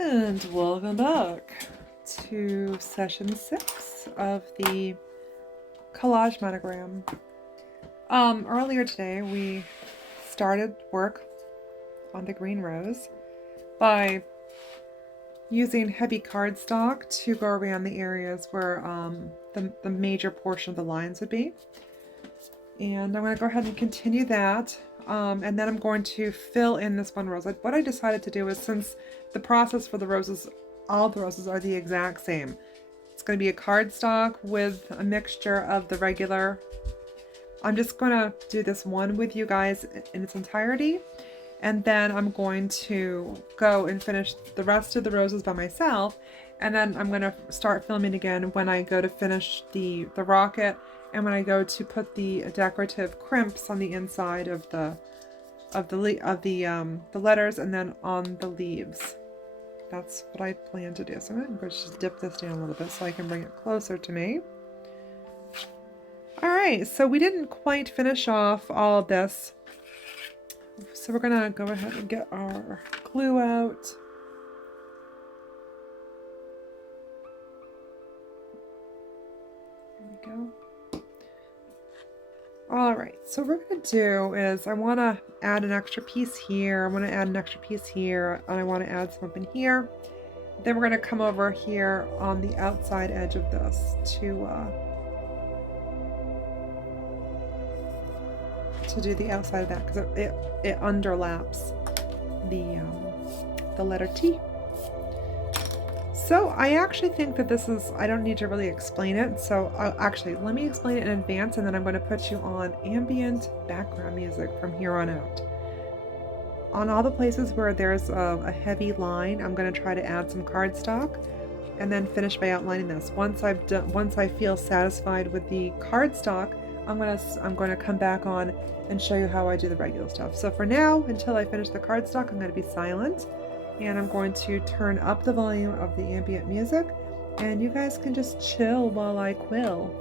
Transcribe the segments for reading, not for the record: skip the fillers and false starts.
And welcome back to session 6 of the collage monogram. Earlier today we started work on the green rose by using heavy cardstock to go around the areas where the major portion of the lines would be. And I'm going to go ahead and continue that. And then I'm going to fill in this one rose. What I decided to do is, since the process for the roses, all the roses are the exact same. It's going to be a cardstock with a mixture of the regular. I'm just going to do this one with you guys in its entirety. And then I'm going to go and finish the rest of the roses by myself. And then I'm going to start filming again when I go to finish the rocket, and when I go to put the decorative crimps on the inside of the letters, and then on the leaves. That's what I plan to do. So I'm going to just dip this down a little bit so I can bring it closer to me. All right, so we didn't quite finish off all of this. So we're gonna go ahead and get our glue out. There we go. All right, so what we're gonna do is, I wanna add an extra piece here, I wanna add an extra piece here, and I wanna add some up in here. Then we're gonna come over here on the outside edge of this to do the outside of that, because it underlaps the letter T. So I actually think that this is, I don't need to really explain it. So actually, let me explain it in advance, and then I'm going to put you on ambient background music from here on out. On all the places where there's a heavy line, I'm going to try to add some cardstock, and then finish by outlining this. Once I feel satisfied with the cardstock, I'm going to come back on and show you how I do the regular stuff. So for now, until I finish the cardstock, I'm going to be silent, and I'm going to turn up the volume of the ambient music, and you guys can just chill while I quill.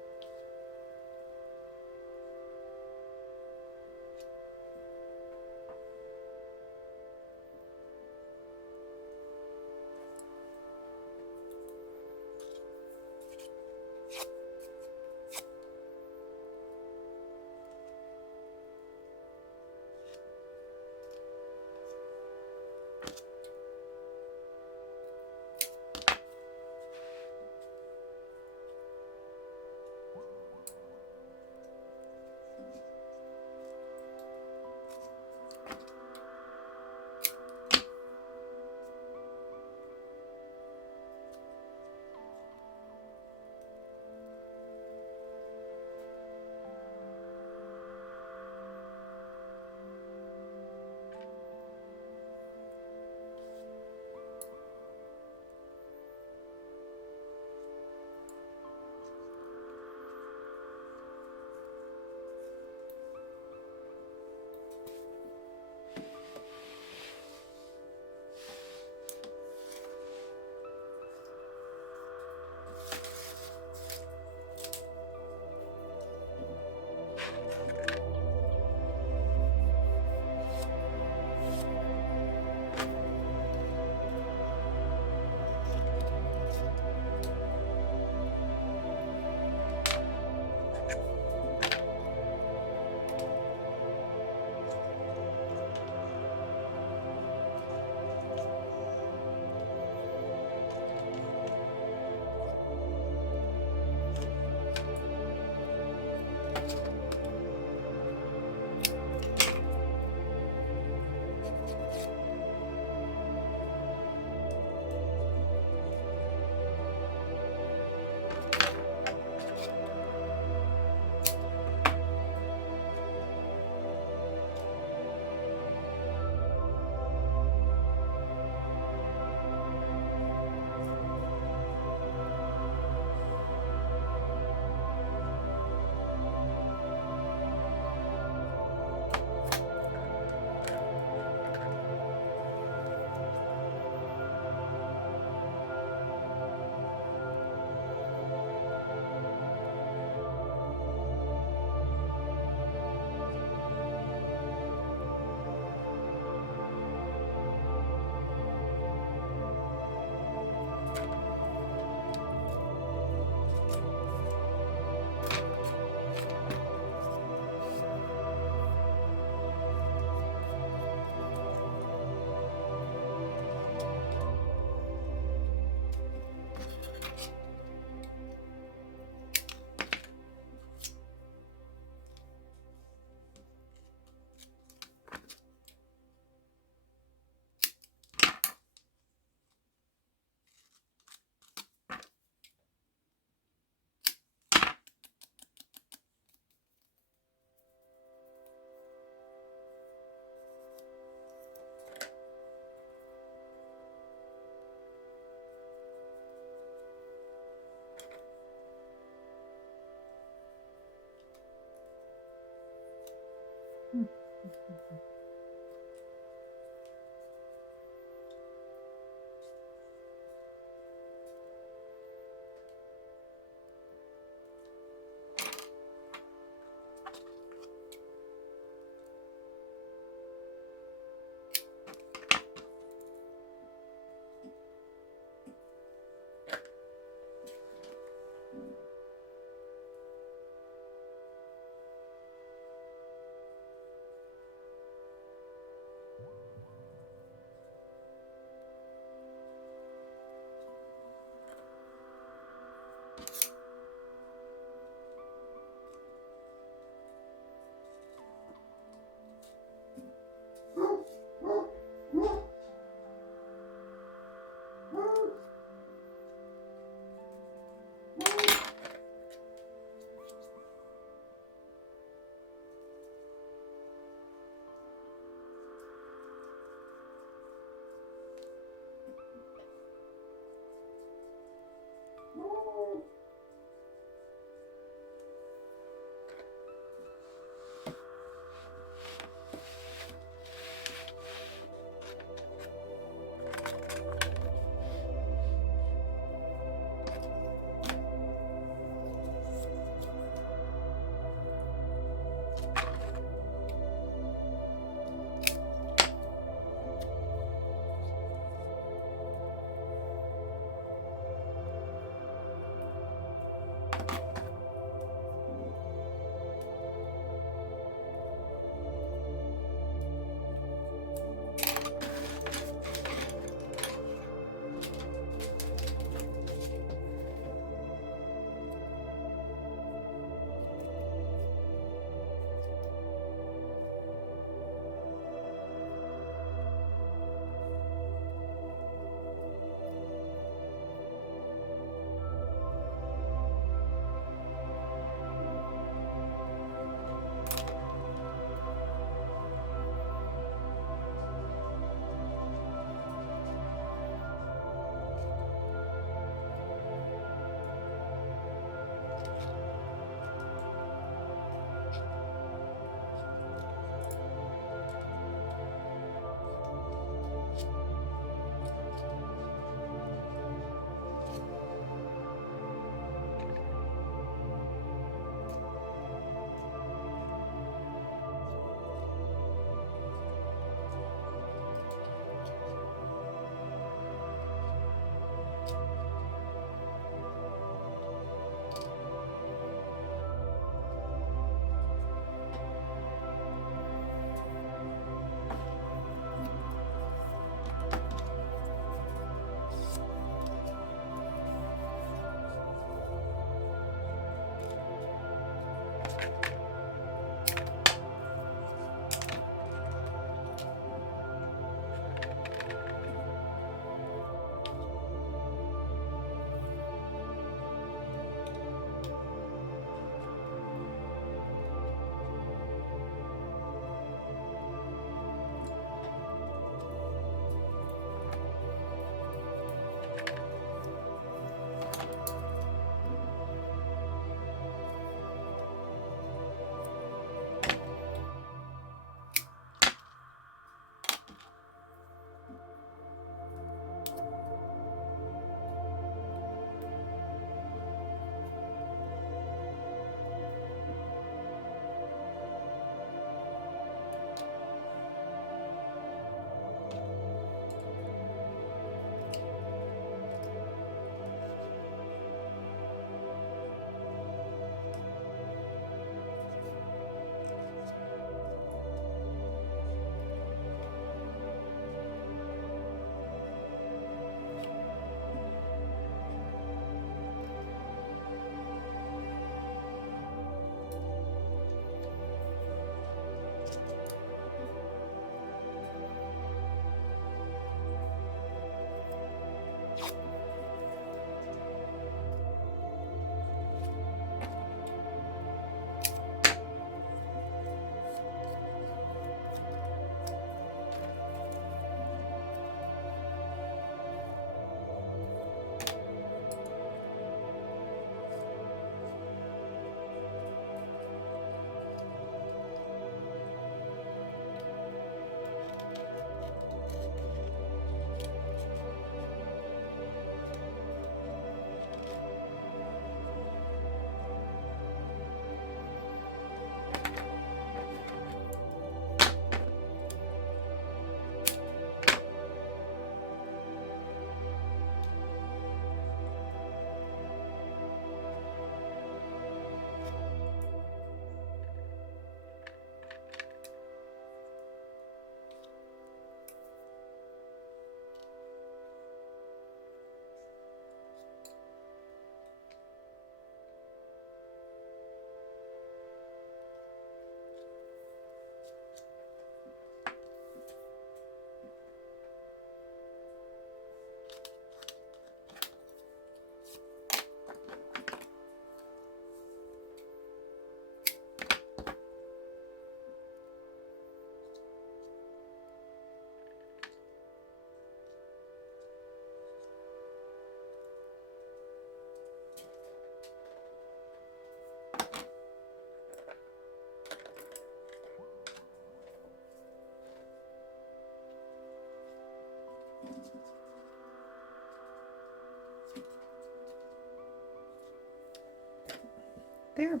There.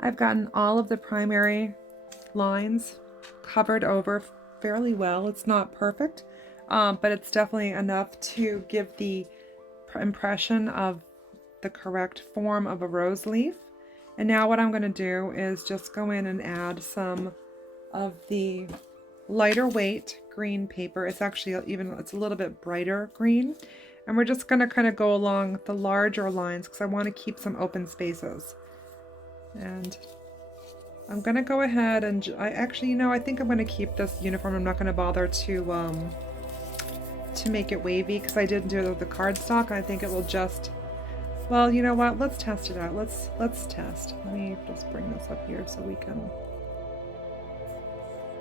I've gotten all of the primary lines covered over fairly well. It's not perfect, but it's definitely enough to give the impression of the correct form of a rose leaf. And now what I'm going to do is just go in and add some of the lighter weight green paper. It's actually it's a little bit brighter green. And we're just going to kind of go along the larger lines because I want to keep some open spaces. And I'm going to go ahead and I think I'm going to keep this uniform. I'm not going to bother to make it wavy because I didn't do it with the cardstock. And I think it will just, well, you know what? Let's test it out. Let's test. Let me just bring this up here so we can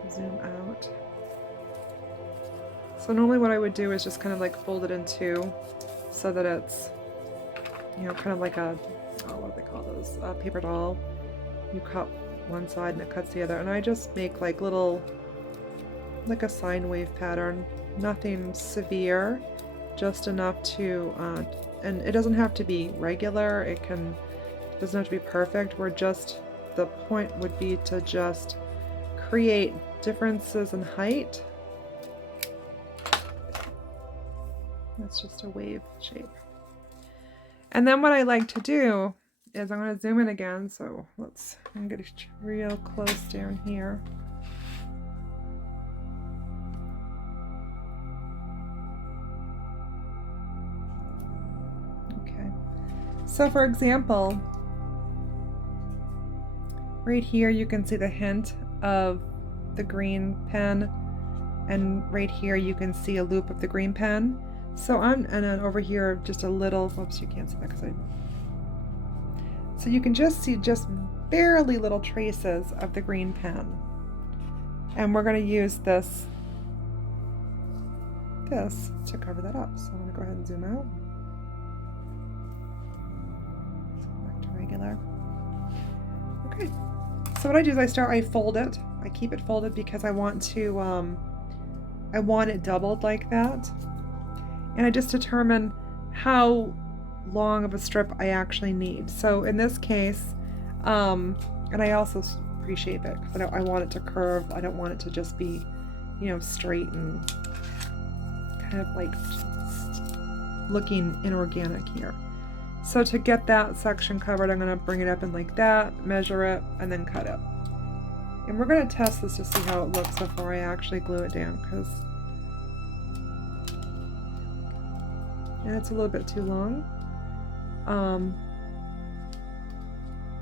zoom out. So normally what I would do is just kind of like fold it in two so that it's, you know, kind of like a, what do they call those? Paper doll. You cut one side and it cuts the other. And I just make like little, like a sine wave pattern. Nothing severe, just enough to, and it doesn't have to be regular. It doesn't have to be perfect. The point would be to just create differences in height. That's just a wave shape. And then what I like to do is I'm going to zoom in again. So I'm going to get real close down here. Okay. So for example, right here you can see the hint of the green pen, and right here you can see a loop of the green pen. So and then over here just a little, whoops, you can't see that because so you can just see just barely little traces of the green pen. And we're going to use this to cover that up. So I'm going to go ahead and zoom out. Back to regular. Okay. So what I do is I fold it. I keep it folded because I want it doubled like that. And I just determine how long of a strip I actually need. So in this case, and I also pre-shape it because I want it to curve. I don't want it to just be, you know, straight and kind of like just looking inorganic here. So to get that section covered, I'm going to bring it up in like that, measure it, and then cut it. And we're going to test this to see how it looks before I actually glue it down, and it's a little bit too long.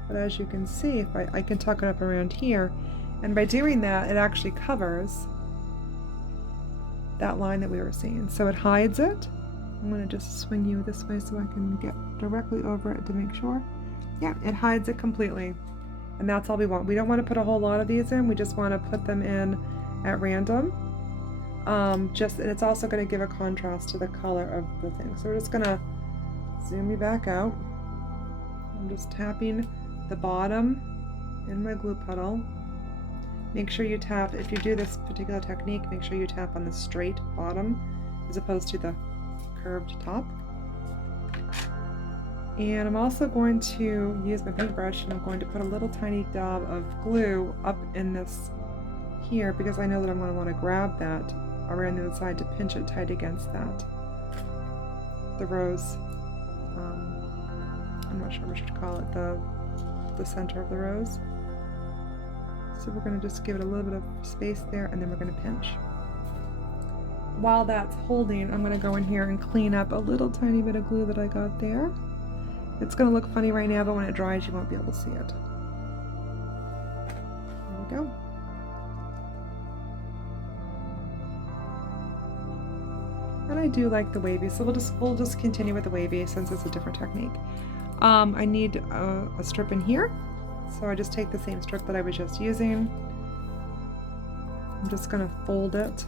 But as you can see, if I can tuck it up around here, and by doing that, it actually covers that line that we were seeing. So it hides it. I'm going to just swing you this way so I can get directly over it to make sure. Yeah, it hides it completely. And that's all we want. We don't want to put a whole lot of these in. We just want to put them in at random. And it's also going to give a contrast to the color of the thing. So we're just going to zoom you back out. I'm just tapping the bottom in my glue puddle. Make sure you tap, if you do this particular technique, make sure you tap on the straight bottom as opposed to the curved top. And I'm also going to use my paintbrush and I'm going to put a little tiny dab of glue up in this here because I know that I'm going to want to grab that around the other side to pinch it tight against that. The rose, I'm not sure what you should call it, the center of the rose. So we're going to just give it a little bit of space there and then we're going to pinch. While that's holding, I'm going to go in here and clean up a little tiny bit of glue that I got there. It's going to look funny right now, but when it dries you won't be able to see it. There we go. And I do like the wavy, so we'll just continue with the wavy since it's a different technique. I need a strip in here, so I just take the same strip that I was just using. I'm just going to fold it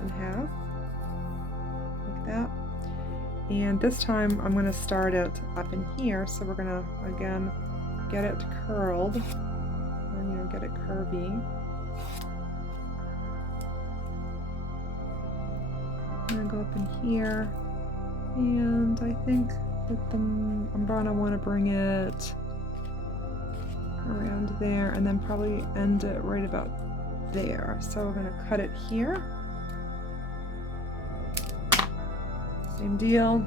in half, like that. And this time I'm going to start it up in here, so we're going to, again, get it curled, or, get it curvy. up in here. And I think with the umbrella I want to bring it around there and then probably end it right about there. So we're going to cut it here. Same deal.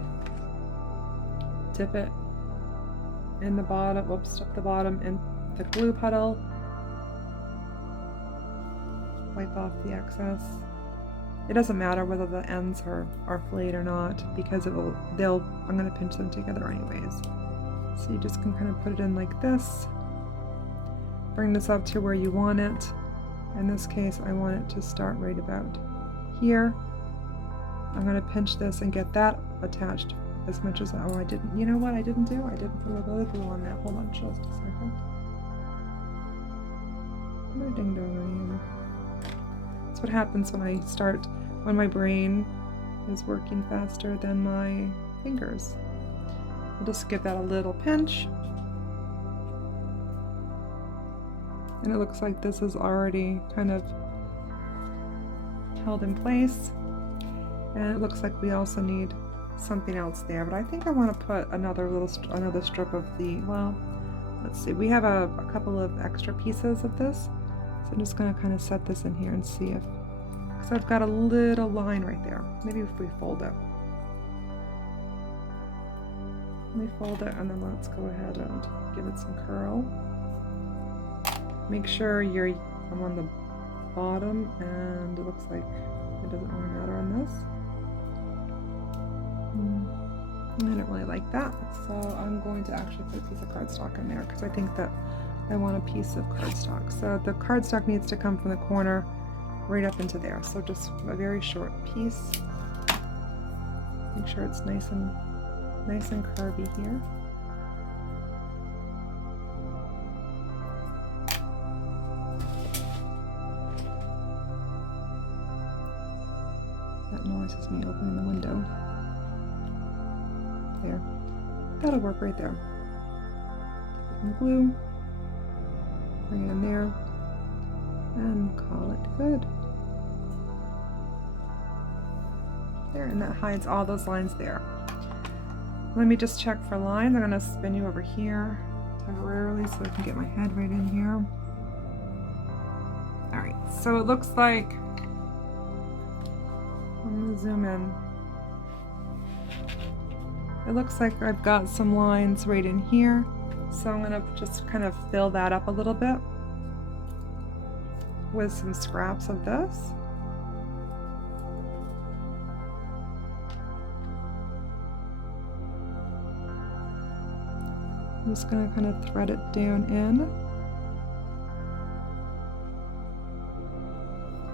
Dip it in the bottom, whoops, dip the bottom in the glue puddle. Wipe off the excess. It doesn't matter whether the ends are flayed or not because I'm going to pinch them together anyways. So you just can kind of put it in like this. Bring this up to where you want it. In this case, I want it to start right about here. I'm going to pinch this and get that attached as much as, oh, I didn't, you know what I didn't do? I didn't put a little glue on that. Hold on just a second. No ding dong on you. That's what happens when my brain is working faster than my fingers. I'll just give that a little pinch. And it looks like this is already kind of held in place. And it looks like we also need something else there, but I think I want to put another strip of the, well, let's see, we have a couple of extra pieces of this, so I'm just going to kind of set this in here and see if, because I've got a little line right there. Maybe if we fold it. Let me fold it and then let's go ahead and give it some curl. Make sure I'm on the bottom, and it looks like it doesn't really matter on this. I don't really like that, so I'm going to actually put a piece of cardstock in there because I think that I want a piece of cardstock. So the cardstock needs to come from the corner right up into there. So just a very short piece. Make sure it's nice and curvy here. That noise is me opening the window. There. That'll work right there. And glue. Bring it in there. And call it good. There, and that hides all those lines there. Let me just check for lines. I'm going to spin you over here temporarily so I can get my head right in here. Alright, so it looks like, I'm going to zoom in. It looks like I've got some lines right in here, so I'm going to just kind of fill that up a little bit with some scraps of this. I'm just going to kind of thread it down in.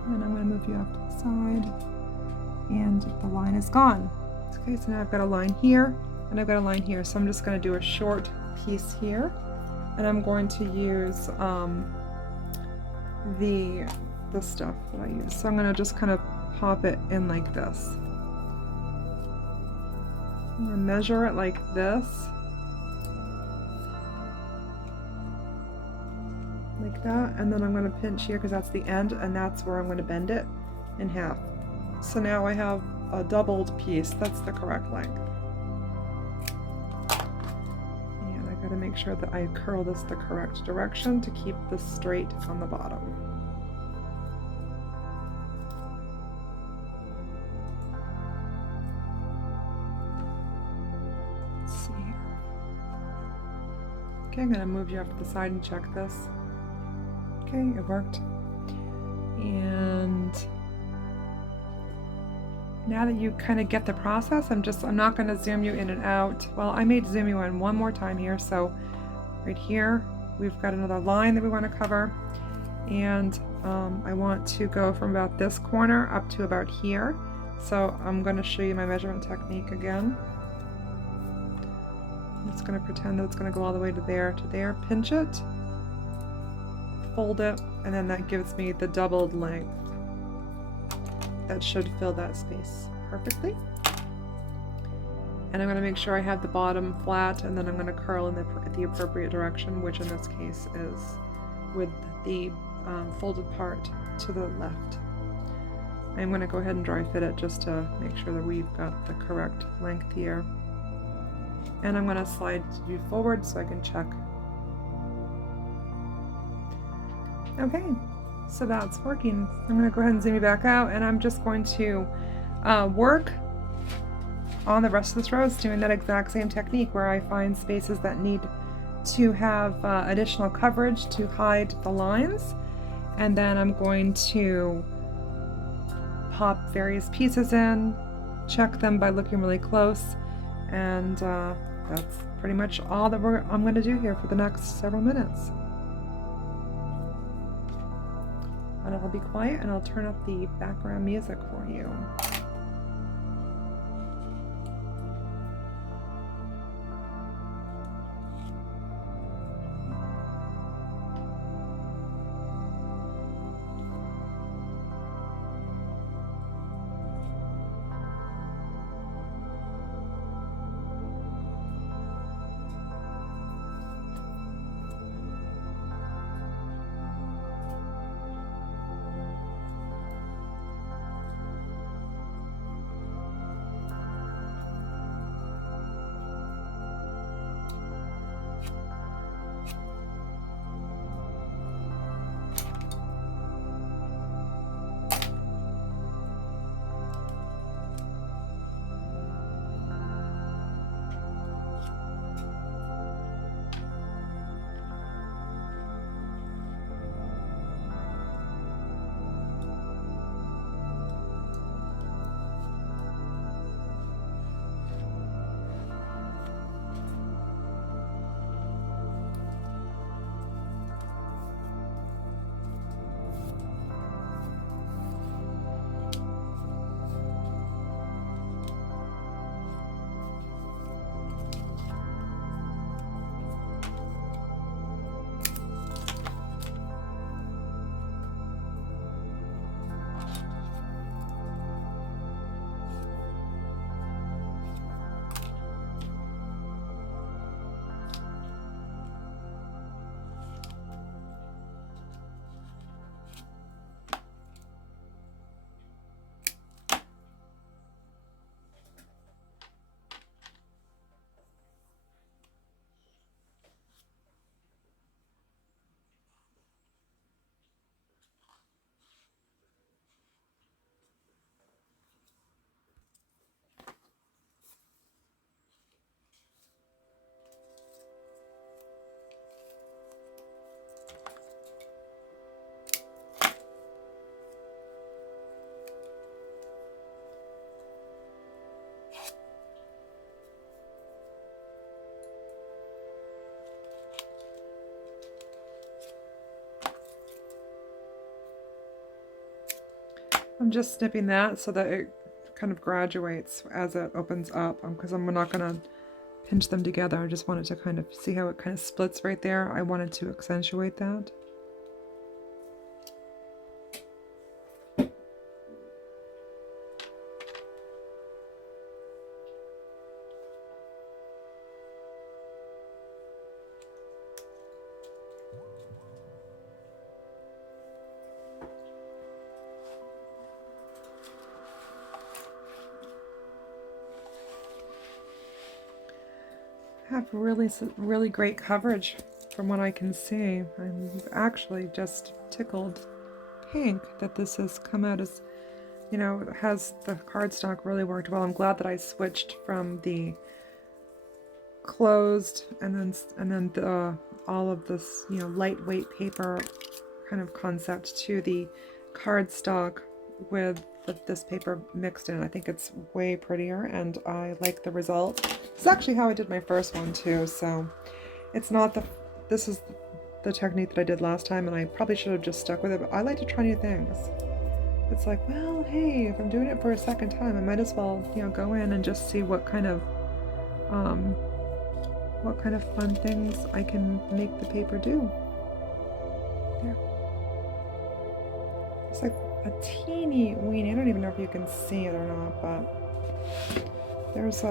And I'm going to move you off to the side, and the line is gone. Okay, so now I've got a line here, and I've got a line here, so I'm just going to do a short piece here, and I'm going to use the stuff that I use. So I'm going to just kind of pop it in like this. I'm going to measure it like this. Like that, and then I'm going to pinch here because that's the end, and that's where I'm going to bend it in half. So now I have a doubled piece. That's the correct length. And I got to make sure that I curl this the correct direction to keep this straight on the bottom. Let's see here. Okay, I'm going to move you up to the side and check this. Okay, it worked. And now that you kind of get the process, I'm not going to zoom you in and out. Well, I may zoom you in one more time here. So right here, we've got another line that we want to cover. And I want to go from about this corner up to about here. So I'm going to show you my measurement technique again. I'm just going to pretend that it's going to go all the way to there, pinch it, fold it, and then that gives me the doubled length. That should fill that space perfectly. And I'm going to make sure I have the bottom flat, and then I'm going to curl in the appropriate direction, which in this case is with the folded part to the left. I'm going to go ahead and dry fit it just to make sure that we've got the correct length here. And I'm going to slide you forward so I can check. Okay, so that's working. I'm going to go ahead and zoom you back out, and I'm just going to work on the rest of this rose, doing that exact same technique where I find spaces that need to have additional coverage to hide the lines, and then I'm going to pop various pieces in, check them by looking really close, and that's pretty much all that I'm going to do here for the next several minutes. And I'll be quiet and I'll turn up the background music for you. I'm just snipping that so that it kind of graduates as it opens up, because I'm not going to pinch them together. I just wanted to kind of see how it kind of splits right there. I wanted to accentuate that. Have really great coverage from what I can see. I'm actually just tickled pink that this has come out as, you know, it has the cardstock really worked well. I'm glad that I switched from the closed and then the all of this, you know, lightweight paper kind of concept to the cardstock with this paper mixed in. I think it's way prettier and I like the result. This is actually how I did my first one too, so it's not this is the technique that I did last time, and I probably should have just stuck with it, but I like to try new things. It's like, well, hey, if I'm doing it for a second time, I might as well, you know, go in and just see what kind of fun things I can make the paper do. There. It's like a teeny weeny, I don't even know if you can see it or not, but there's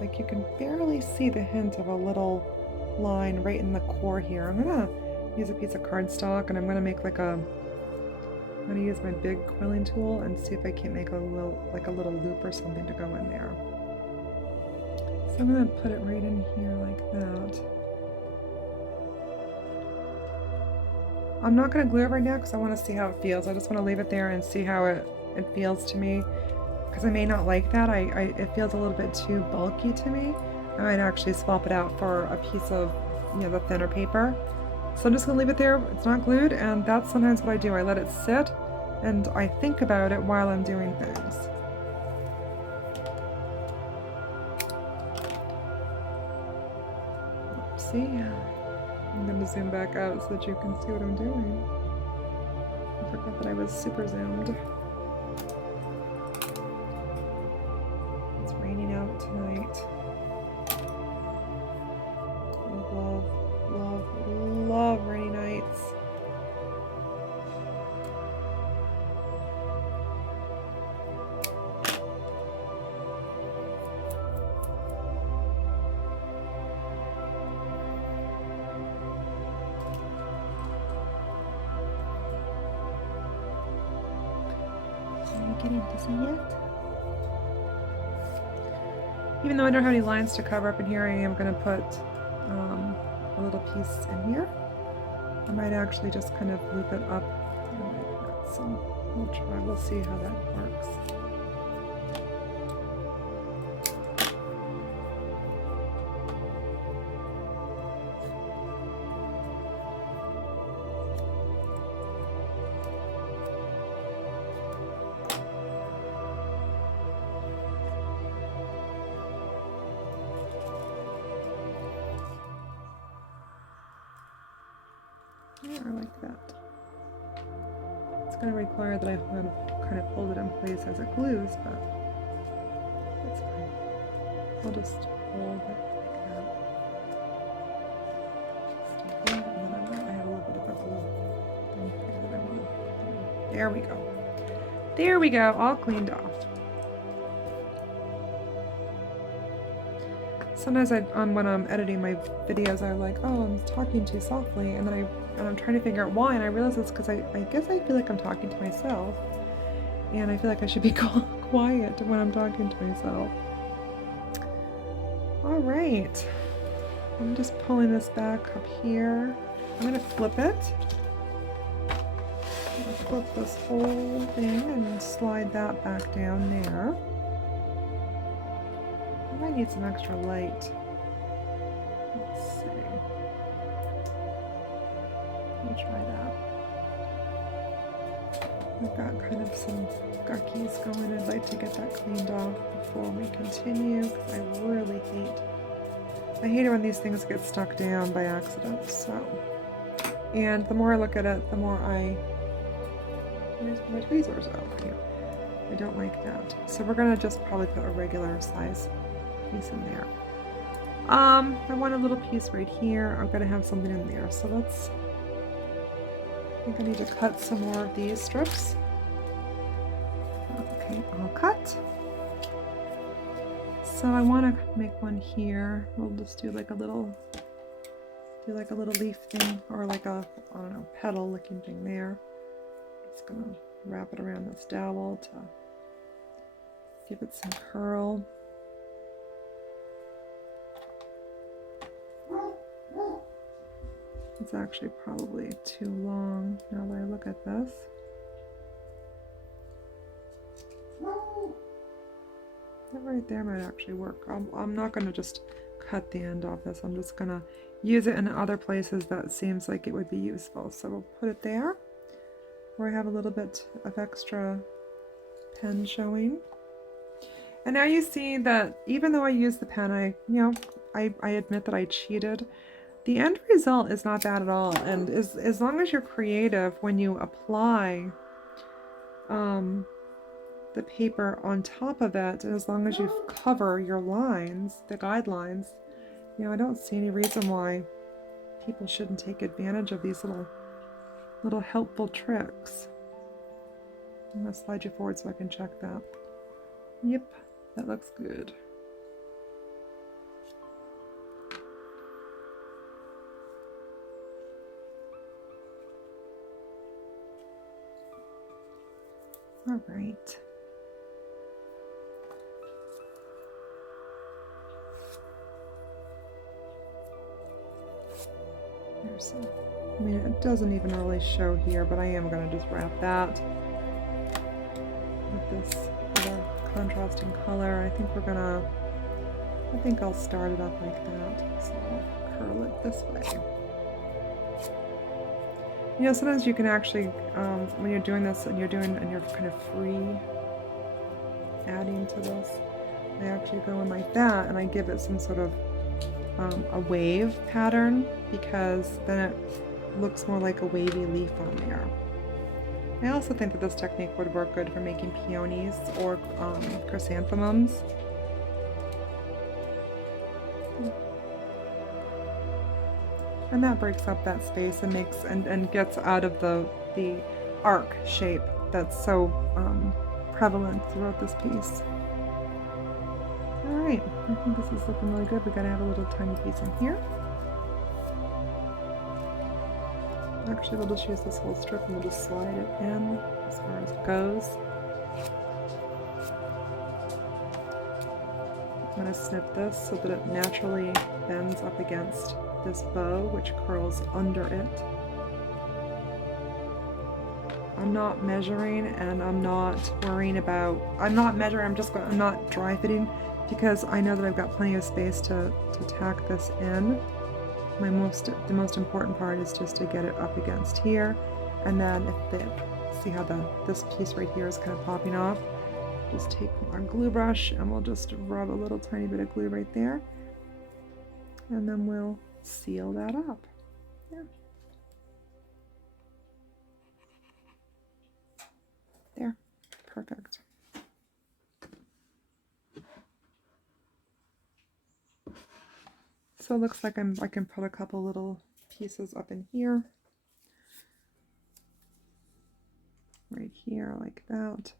like you can barely see the hint of a little line right in the core here. I'm gonna use a piece of cardstock and I'm gonna make like a I'm gonna use my big quilling tool and see if I can't make a little loop or something to go in there. So I'm gonna put it right in here like that. I'm not gonna glue it right now because I want to see how it feels. I just want to leave it there and see how it feels to me, because I may not like that. It feels a little bit too bulky to me. I might actually swap it out for a piece of, you know, the thinner paper. So I'm just gonna leave it there. It's not glued, and that's sometimes what I do. I let it sit and I think about it while I'm doing things. See? I'm gonna zoom back out so that you can see what I'm doing. I forgot that I was super zoomed. It's raining out tonight. I love, love, love rainy nights. Getting dizzy yet? Even though I don't have any lines to cover up in here, I am going to put a little piece in here. I might actually just kind of loop it up like that. So we'll try, we'll see how that works. Yeah, I like that. It's going to require that I kind of hold it in place as it glues, but that's fine. I'll just hold it like that. And then I have a little bit of a glue thing here that I want to. There we go. There we go, all cleaned off. Sometimes when I'm editing my videos, I'm like, oh, I'm talking too softly, and then I'm trying to figure out why, and I realize it's because I guess I feel like I'm talking to myself, and I feel like I should be quiet when I'm talking to myself. All right, I'm just pulling this back up here. I'm gonna flip it. Flip this whole thing and slide that back down there. I might need some extra light. Let's see. Let me try that. I've got kind of some guckies going. I'd like to get that cleaned off before we continue, because I really hate it when these things get stuck down by accident. So, and the more I look at it, the more where's my tweezers? Oh, here. I don't like that. So we're gonna just probably put a regular size piece in there. I want a little piece right here. I'm gonna have something in there. So let's, I think I need to cut some more of these strips. Okay, all cut. So I want to make one here. We'll just do like a little leaf thing, or like a, I don't know, petal looking thing there. Just gonna wrap it around this dowel to give it some curl. It's actually probably too long now that I look at this. That right there might actually work. I'm not going to just cut the end off this. I'm just going to use it in other places that seems like it would be useful. So we'll put it there where I have a little bit of extra pen showing. And now you see that even though I used the pen, I admit that I cheated. The end result is not bad at all, and as long as you're creative when you apply the paper on top of it, and as long as you cover your lines, the guidelines, I don't see any reason why people shouldn't take advantage of these little helpful tricks. I'm going to slide you forward so I can check that. Yep, that looks good. All right. There's some, I mean, it doesn't even really show here, but I am going to just wrap that with this other contrasting color. I think I'll start it up like that. So I'll curl it this way. You know, sometimes you can actually, when you're doing this and you're kind of free adding to this, I actually go in like that and I give it some sort of a wave pattern, because then it looks more like a wavy leaf on there. I also think that this technique would work good for making peonies or chrysanthemums. And that breaks up that space and makes and gets out of the arc shape that's so prevalent throughout this piece. Alright, I think this is looking really good. We gotta have a little tiny piece in here. Actually, we'll just use this whole strip and we'll just slide it in as far as it goes. I'm going to snip this so that it naturally bends up against this bow, which curls under it. I'm not measuring, and I'm not worrying about, I'm not measuring, I'm not dry fitting, because I know that I've got plenty of space to tack this in. The most important part is just to get it up against here, and then see how this piece right here is kind of popping off. Just take our glue brush and we'll just rub a little tiny bit of glue right there, and then we'll seal that up. Yeah. There, perfect. So it looks like I can put a couple little pieces up in here, right here, like that.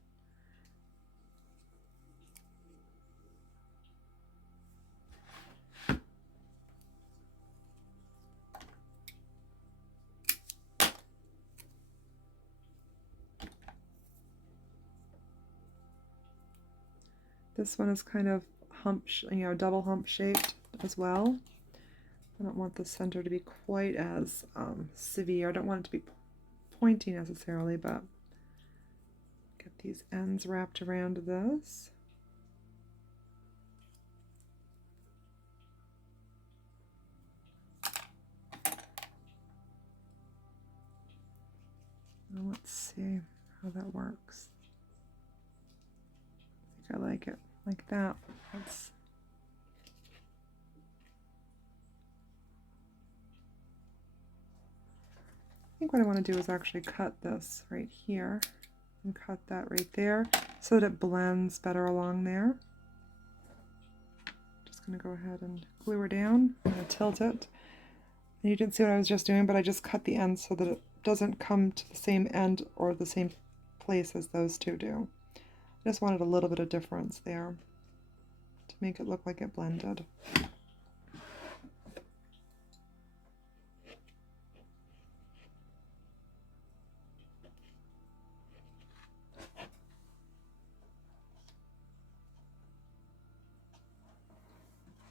This one is kind of double hump shaped as well. I don't want the center to be quite as severe. I don't want it to be pointy necessarily, but get these ends wrapped around this. Now let's see how that works. I think I like it like that. I think what I want to do is actually cut this right here and cut that right there so that it blends better along there. Just going to go ahead and glue her down. I'm going to tilt it. And you didn't see what I was just doing, but I just cut the end so that it doesn't come to the same end or the same place as those two do. I just wanted a little bit of difference there to make it look like it blended.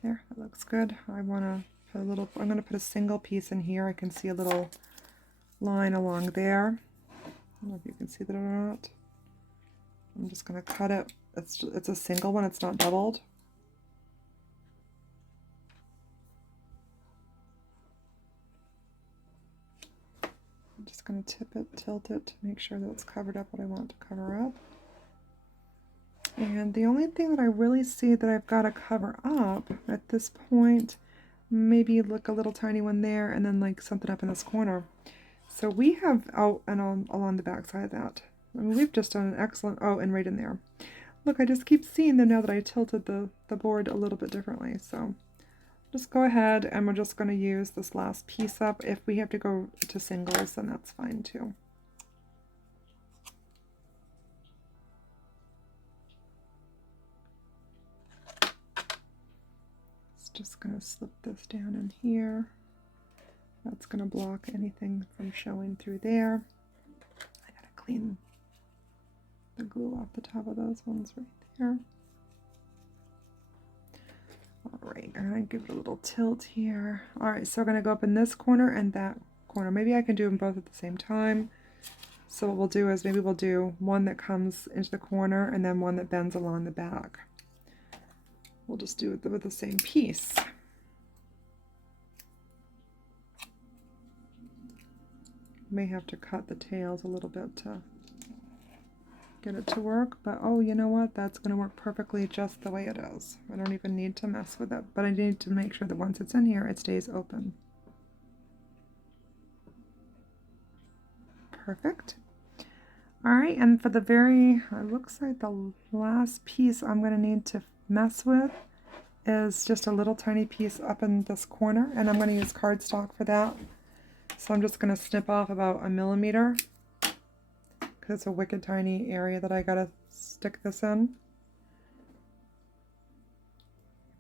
There, that looks good. I'm going to put a single piece in here. I can see a little line along there. I don't know if you can see that or not. I'm just going to cut it. It's a single one, it's not doubled. I'm just going to tilt it to make sure that it's covered up what I want to cover up. And the only thing that I really see that I've got to cover up at this point, maybe look a little tiny one there, and then like something up in this corner. So we have out and along the back side of that. I mean, we've just done an excellent, oh, and right in there. Look, I just keep seeing them now that I tilted the board a little bit differently. So just go ahead and we're just going to use this last piece up. If we have to go to singles, then that's fine too. Just going to slip this down in here. That's going to block anything from showing through there. I gotta clean the glue off the top of those ones right there. All right, I'm gonna give it a little tilt here. All right, so we're gonna go up in this corner and that corner. Maybe I can do them both at the same time. So what we'll do is maybe we'll do one that comes into the corner and then one that bends along the back. We'll just do it with the same piece. May have to cut the tails a little bit to get it to work, but oh, you know what? That's going to work perfectly just the way it is. I don't even need to mess with it, but I need to make sure that once it's in here, it stays open. Perfect. All right, and for the it looks like the last piece I'm going to need to mess with is just a little tiny piece up in this corner, and I'm going to use cardstock for that. So I'm just going to snip off about 1 millimeter because it's a wicked tiny area that I got to stick this in.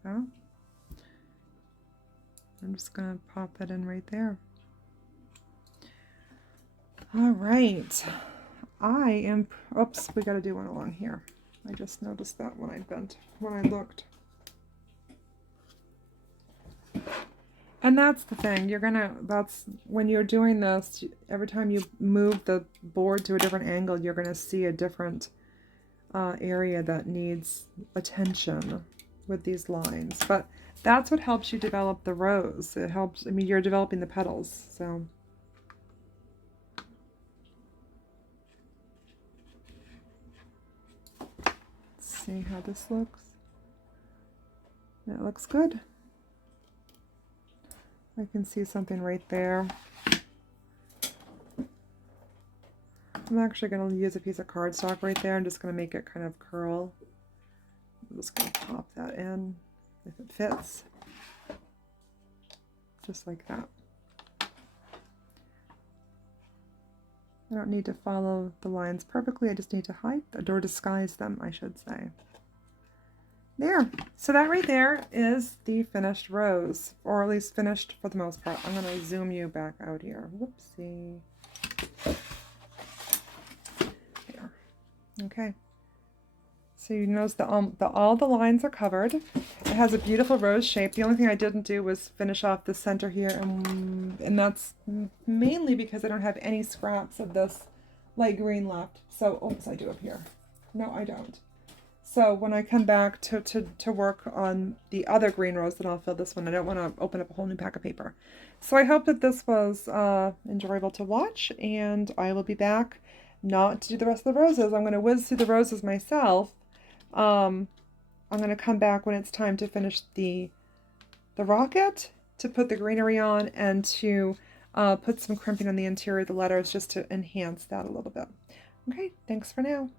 Yeah. I'm just going to pop that in right there. All right. Oops, we got to do one along here. I just noticed that when I looked. And that's the thing, that's when you're doing this, every time you move the board to a different angle, you're going to see a different area that needs attention with these lines. But that's what helps you develop the rose. It helps, I mean, you're developing the petals, so. Let's see how this looks. It looks good. I can see something right there. I'm actually going to use a piece of cardstock right there. I'm just going to make it kind of curl. I'm just going to pop that in if it fits. Just like that. I don't need to follow the lines perfectly. I just need to hide or disguise them, I should say. There. So that right there is the finished rose, or at least finished for the most part. I'm going to zoom you back out here. Whoopsie. There. Okay. So you notice that all the lines are covered. It has a beautiful rose shape. The only thing I didn't do was finish off the center here, and that's mainly because I don't have any scraps of this light green left. So, oops, I do up here. No, I don't. So when I come back to work on the other green rose, then I'll fill this one. I don't want to open up a whole new pack of paper. So I hope that this was enjoyable to watch, and I will be back not to do the rest of the roses. I'm going to whiz through the roses myself. I'm going to come back when it's time to finish the rocket, to put the greenery on, and to put some crimping on the interior of the letters just to enhance that a little bit. Okay, thanks for now.